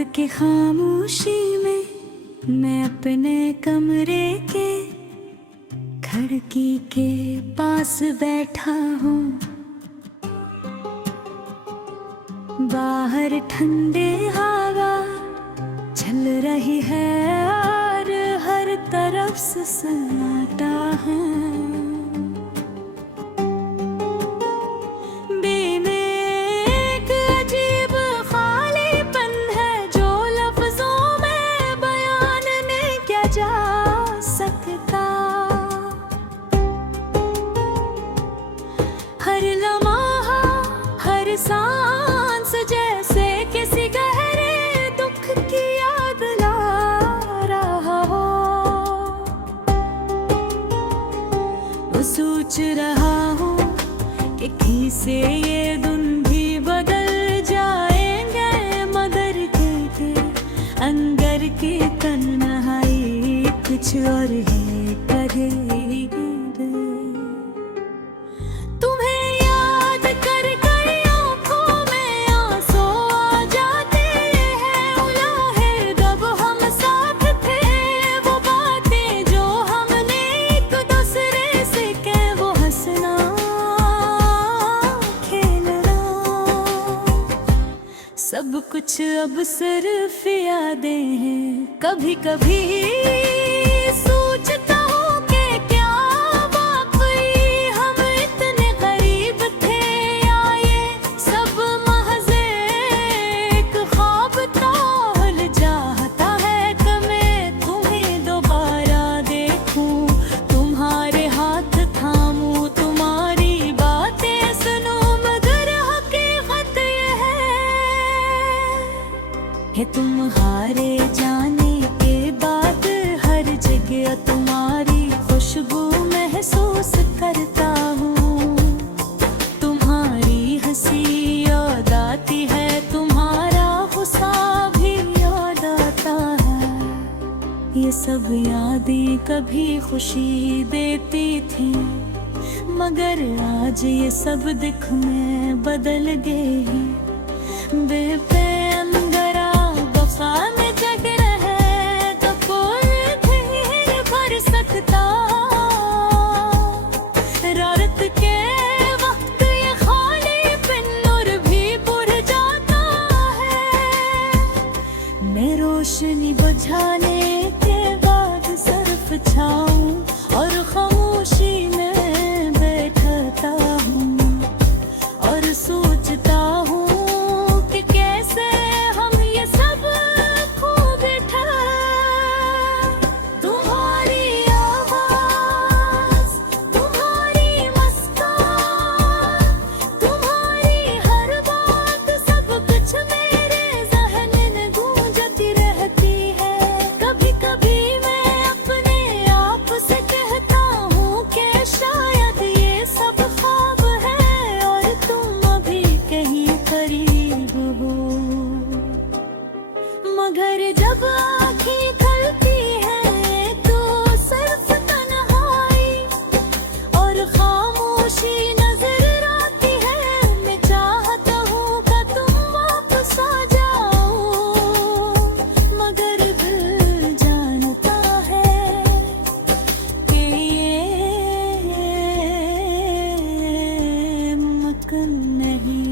रात की खामोशी में मैं अपने कमरे के खिड़की के पास बैठा हूँ। बाहर ठंडे हवा चल रही है और हर तरफ से सन्नाटा है। हर लम्हा हर सांस जैसे किसी गहरे दुख की याद ला रहा हो। वो सोच रहा हूँ कि किसे ये दिन भी बदल जाएंगे, मगर कहते अंदर की तन्हाई कुछ और है करेगी। सब कुछ अब सिर्फ यादें हैं। कभी कभी सोचता हूँ कि क्या वाकई हम इतने करीब थे, या ये सब महज़ एक ख्वाब था। भूल जाता है कि मैं तुम्हें दोबारा देखूं, तुम्हारे हाथ थामूं, तुम्हारी बातें सुनूं, मगर हकीकत ये है तुम्हारे जाने के बाद हर जगह तुम्हारी खुशबू महसूस करता हूँ। तुम्हारी हंसी याद आती है, तुम्हारा गुस्सा भी याद आता है। ये सब यादें कभी खुशी देती थी, मगर आज ये सब दिख में बदल गए। बेपैन में जग रहे तो कोई भी भर सकता। रात के वक्त ये खालीपन नूर भी बुझ जाता है। मैं रोशनी बुझाने के बाद सिर्फ छाऊं और खामोशी में बैठता हूँ और सोचता हूँ कि कैसे मगर जब आँखें खुलती हैं तो सिर्फ तन्हाई और खामोशी नजर आती है। मैं चाहता हूँ कि तुम वापस आ जाओ, मगर दिल जानता है कि ये मुमकिन नहीं।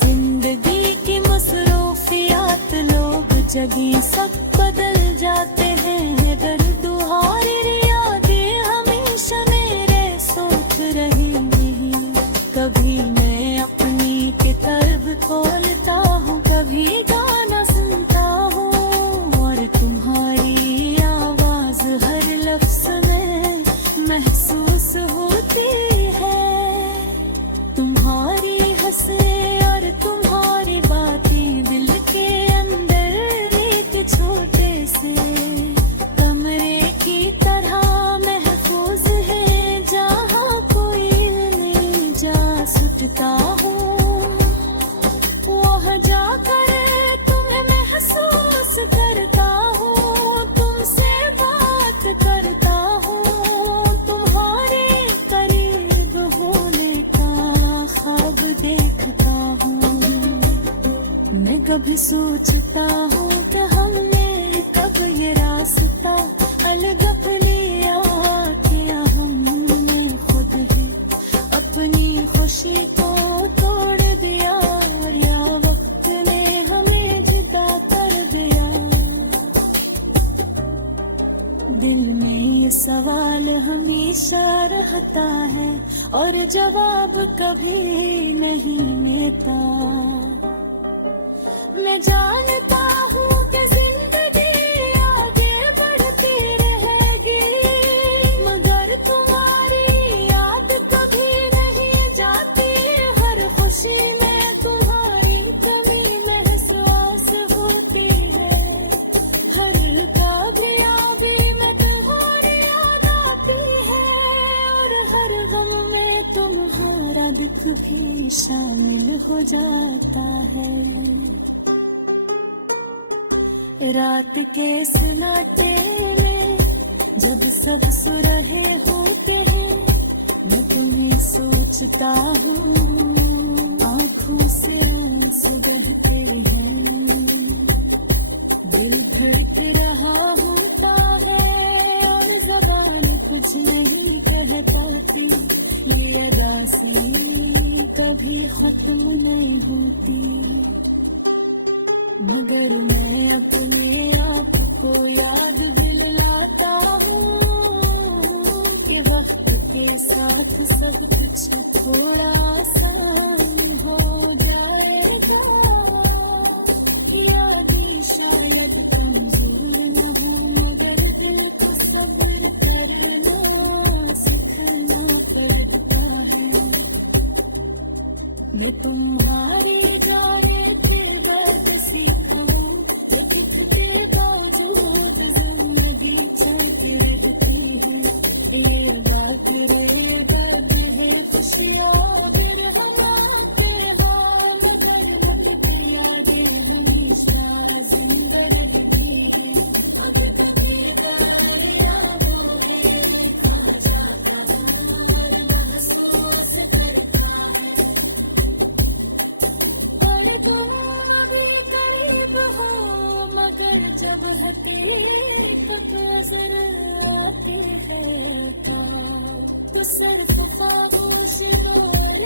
जिंदगी की मसरूफियात लोग जगह सब बदल जाते हैं। दर्द हारी यादें हमेशा मेरे सोच रहेंगी। कभी मैं अपनी किताब खोलता हूँ, कभी गाना सुनता हूँ, और तुम्हारी आवाज हर लफ्ज में महसूस होती है। तुम्हारी हंसी और तुम्हारी बातें दिल के अंदर एक छोटे से कमरे मैं कभी सोचता हूँ कि हमने कब ये रास्ता अलग लिया, किया हमने खुद ही अपनी खुशी को तोड़ दिया, या वक्त ने हमें जुदा कर दिया। दिल में ये सवाल हमेशा रहता है और जवाब कभी नहीं मिलता। मैं जानता हूँ कि जिंदगी आगे बढ़ती रहेगी, मगर तुम्हारी याद कभी नहीं जाती। हर खुशी में तुम्हारी कमी महसूस होती है, हर कामयाबी में तुम्हारी याद आती है, और हर गम में तुम्हारा दुख भी शामिल हो जाता है। रात के सन्नाटे में जब सब सो रहे होते हैं, मैं तुम्हें सोचता हूँ, आँखों से आंसू बहते हैं, दिल धड़क रहा होता है और ज़बान कुछ नहीं कह पाती। ये अदासी कभी खत्म नहीं होती, मगर मैं अपने आप को याद दिलाता हूँ कि वक्त के साथ सब कुछ थोड़ा आसान हो जाएगा। यादें शायद कमजोर न हो, मगर दिल को सब्र करना सीखना पड़ता है। मैं तुम्हारी जाने के बाद सीखा हूँ, ये कितने बावजूद जिंदगी चलती रहती है। ये बात रे दर्द है, खुशियाँ फिर हमारे हाँ, मगर वही यादें हमेशा जिंदा रहती है। अब कभी यादों में खो जाता हूँ, महसूस करता है। तुम अभी करीब हो, मगर जब हकीकत नजर आती है तो सिर्फ खामोश डोल